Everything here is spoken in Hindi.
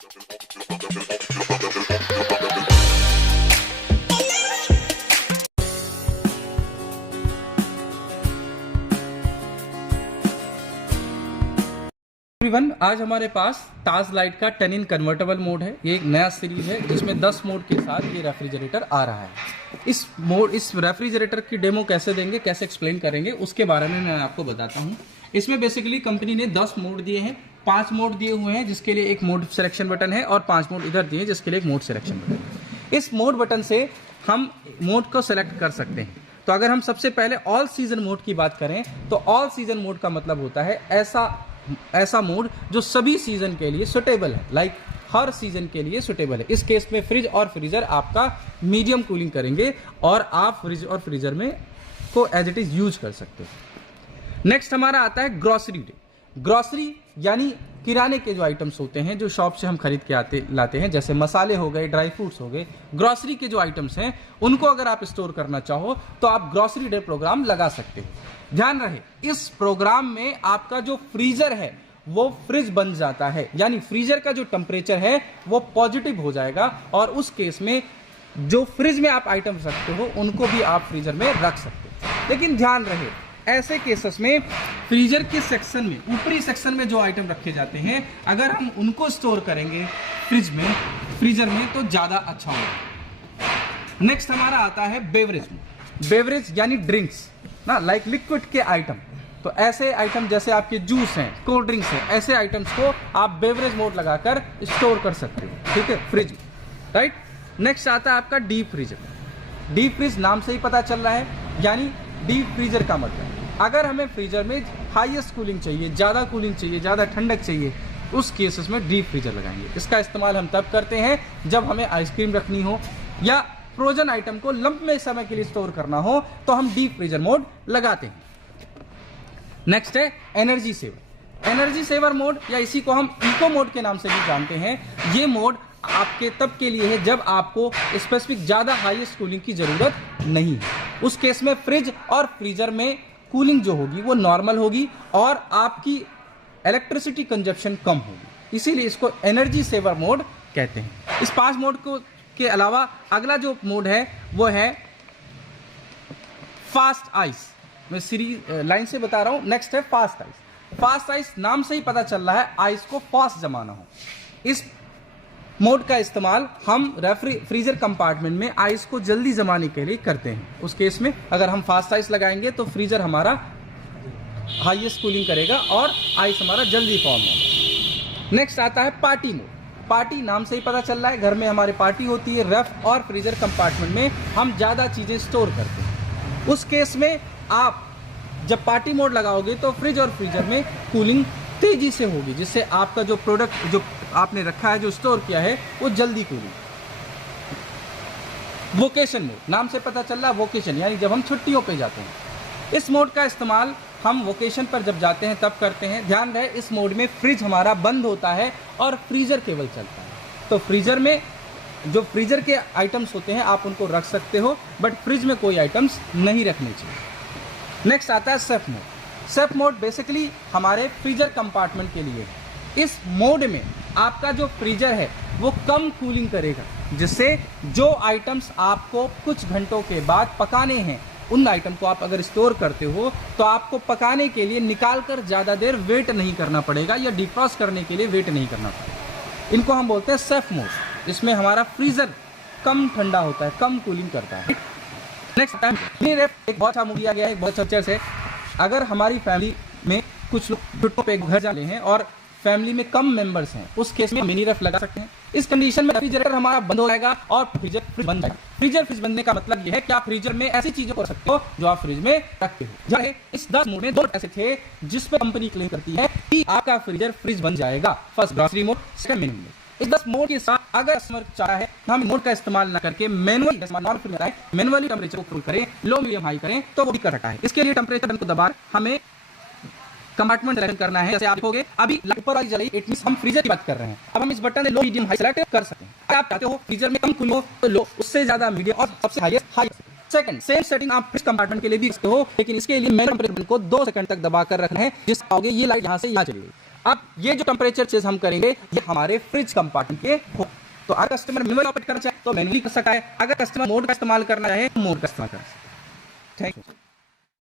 एवरीवन, आज हमारे पास ताज लाइट का 10 इन कन्वर्टेबल मोड है। ये एक नया सीरीज है जिसमें 10 मोड के साथ ये रेफ्रिजरेटर आ रहा है। इस रेफ्रिजरेटर की डेमो कैसे देंगे, कैसे एक्सप्लेन करेंगे, उसके बारे में मैं आपको बताता हूँ। इसमें बेसिकली कंपनी ने 10 मोड दिए हैं। 5 मोड दिए हुए हैं जिसके लिए एक मोड सिलेक्शन बटन है और 5 मोड इधर दिए जिसके लिए एक मोड सिलेक्शन बटन है। इस मोड बटन से हम मोड को सिलेक्ट कर सकते हैं। तो अगर हम सबसे पहले ऑल सीजन मोड की बात करें तो ऑल सीजन मोड का मतलब होता है ऐसा मोड जो सभी सीजन के लिए सुटेबल है, लाइक हर सीजन के लिए सुटेबल है। इस केस में फ्रिज और फ्रीजर आपका मीडियम कूलिंग करेंगे और आप फ्रिज और फ्रीजर में को एज इट इज यूज कर सकते हो। नेक्स्ट हमारा आता है ग्रोसरी डे। ग्रोसरी यानी किराने के जो आइटम्स होते हैं जो शॉप से हम खरीद के लाते हैं, जैसे मसाले हो गए, ड्राई फ्रूट्स हो गए, ग्रोसरी के जो आइटम्स हैं उनको अगर आप स्टोर करना चाहो तो आप ग्रोसरी डे प्रोग्राम लगा सकते हो। ध्यान रहे, इस प्रोग्राम में आपका जो फ्रीजर है वो फ्रिज बन जाता है, यानी फ्रीजर का जो टेम्परेचर है वो पॉजिटिव हो जाएगा और उस केस में जो फ्रिज में आप आइटम रखते हो उनको भी आप फ्रीजर में रख सकते हो। लेकिन ध्यान रहे, ऐसे केसेस में फ्रीजर के सेक्शन में, ऊपरी सेक्शन में जो आइटम रखे जाते हैं, अगर हम उनको स्टोर करेंगे फ्रीजर में तो ज्यादा अच्छा होगा। नेक्स्ट हमारा आता है बेवरेज में। बेवरेज यानी ड्रिंक्स ना, लाइक लिक्विड के आइटम। तो ऐसे आइटम जैसे आपके जूस हैं, कोल्ड ड्रिंक्स हैं, ऐसे आइटम्स को आप बेवरेज मोड लगाकर स्टोर कर सकते हो, ठीक है, फ्रिज में, राइट। नेक्स्ट आता है आपका डीप फ्रीजर। डीप फ्रीज नाम से ही पता चल रहा है, यानी डीप फ्रीजर का मतलब अगर हमें फ्रीजर में हाईएस्ट कूलिंग चाहिए, ज़्यादा कूलिंग चाहिए, ज़्यादा ठंडक चाहिए, उस केसेस में डीप फ्रीजर लगाएंगे। इसका इस्तेमाल हम तब करते हैं जब हमें आइसक्रीम रखनी हो या फ्रोजन आइटम को लंबे समय के लिए स्टोर करना हो तो हम डीप फ्रीजर मोड लगाते हैं। नेक्स्ट है energy saver. Energy saver mode या इसी को हम इको मोड के नाम से भी जानते हैं। ये मोड आपके तब के लिए है जब आपको स्पेसिफिक ज़्यादा हाईएस्ट कूलिंग की ज़रूरत नहीं है। उस केस में फ्रिज और फ्रीजर में कूलिंग जो होगी वो नॉर्मल होगी और आपकी इलेक्ट्रिसिटी कंजप्शन कम होगी, इसीलिए इसको एनर्जी सेवर मोड कहते हैं। इस 5 मोड को के अलावा अगला जो मोड है वो है फास्ट आइस। मैं सीरीज लाइन से बता रहा हूं। नेक्स्ट है फास्ट आइस। फास्ट आइस नाम से ही पता चल रहा है आइस को फास्ट जमाना हो। इस मोड का इस्तेमाल हम फ्रीजर कंपार्टमेंट में आइस को जल्दी जमाने के लिए करते हैं। उस केस में अगर हम फास्ट आइस लगाएंगे तो फ्रीजर हमारा हाईएस्ट कूलिंग करेगा और आइस हमारा जल्दी फॉर्म होगा। नेक्स्ट आता है पार्टी मोड। पार्टी नाम से ही पता चल रहा है, घर में हमारे पार्टी होती है, रेफ और फ्रीजर कंपार्टमेंट में हम ज़्यादा चीज़ें स्टोर करते हैं। उस केस में आप जब पार्टी मोड लगाओगे तो फ्रिज और फ्रीजर में कूलिंग तेजी से होगी, जिससे आपका जो प्रोडक्ट जो आपने रखा है, जो स्टोर किया है, वो जल्दी कूलिंग। वोकेशन मोड नाम से पता चल रहा है, वोकेशन यानी जब हम छुट्टियों पे जाते हैं। इस मोड का इस्तेमाल हम वोकेशन पर जब जाते हैं तब करते हैं। ध्यान रहे, इस मोड में फ्रिज हमारा बंद होता है और फ्रीजर केवल चलता है। तो फ्रीजर में जो फ्रीजर के आइटम्स होते हैं आप उनको रख सकते हो, बट फ्रिज में कोई आइटम्स नहीं रखने चाहिए। नेक्स्ट आता है safe mode. Safe mode basically हमारे फ्रीजर कंपार्टमेंट के लिए है। इस मोड में आपका जो फ्रीजर है वो कम कूलिंग करेगा, जिससे जो आइटम्स आपको कुछ घंटों के बाद पकाने हैं, उन आइटम को आप अगर स्टोर करते हो तो आपको पकाने के लिए निकाल कर ज़्यादा देर वेट नहीं करना पड़ेगा या डिफ्रॉस्ट करने के लिए वेट नहीं करना पड़ेगा। इनको हम बोलते हैं सेफ मोड। इसमें हमारा फ्रीजर कम ठंडा होता है, कम कूलिंग करता है। नेक्स्ट टाइम मिनी रेफ एक बहुत अच्छा मूवी आ गया है, बहुत अच्छा है। अगर हमारी फैमिली में कुछ लोग छुट्टियों पे घर जाते हैं और फैमिली में कम मेंबर्स हैं, उस केस में मिनी रेफ लगा सकते हैं। इस कंडीशन में रेफ्रिजरेटर हमारा बंद हो जाएगा और फ्रीजर फ्रिज बन जाएगा। फ्रीजर फ्रिज बनने का मतलब यह है कि आप फ्रीजर में ऐसी चीजें कर सकते हो जो आप फ्रिज में रखते हो। इस 10 मोड में 2 ऐसे थे जिस पर कंपनी क्लेम करती है कि आपका फ्रीजर फ्रिज बन जाएगा। First grocery mode, second mini mode. इस 10 मोड के साथ अगर कस्टमर चाहता है हम मोड का इस्तेमाल न करके मैनुअली टेम्परेचर को कंट्रोल करें, लो मीडियम हाई करें, तो वो भी कर सकता है। इसके लिए टेम्परेचर बटन को दबाकर हमें कंपार्टमेंट सेलेक्ट करना है। जैसे आप देखोगे अभी ऊपर वाली जलाई, इट मींस हम फ्रीजर की बात कर रहे हैं। अब हम इस बटन से लो मीडियम हाई सेलेक्ट कर सकते हैं। अगर आप चाहते हो फ्रीजर में कम कूलिंग हो तो लो, उससे ज्यादा मीडियम और सबसे highest high. Second, same setting आप फ्रिज कंपार्टमेंट के लिए भी करते हो, लेकिन इसके लिए मैनुअल बटन को 2 सेकंड तक दबाकर रखना है, जिससे आओगे ये लाइट यहां से यहां चली गई। अब ये जो टेम्परेचर चेंज हम करेंगे ये हमारे फ्रिज कंपार्टमेंट के हो। तो अगर कस्टमर मैनुअली ऑपरेट करना चाहे तो मैनुअली कर सकता है, अगर कस्टमर मोड का इस्तेमाल करना चाहे तो मोड का इस्तेमाल कर सकता है। Thank you.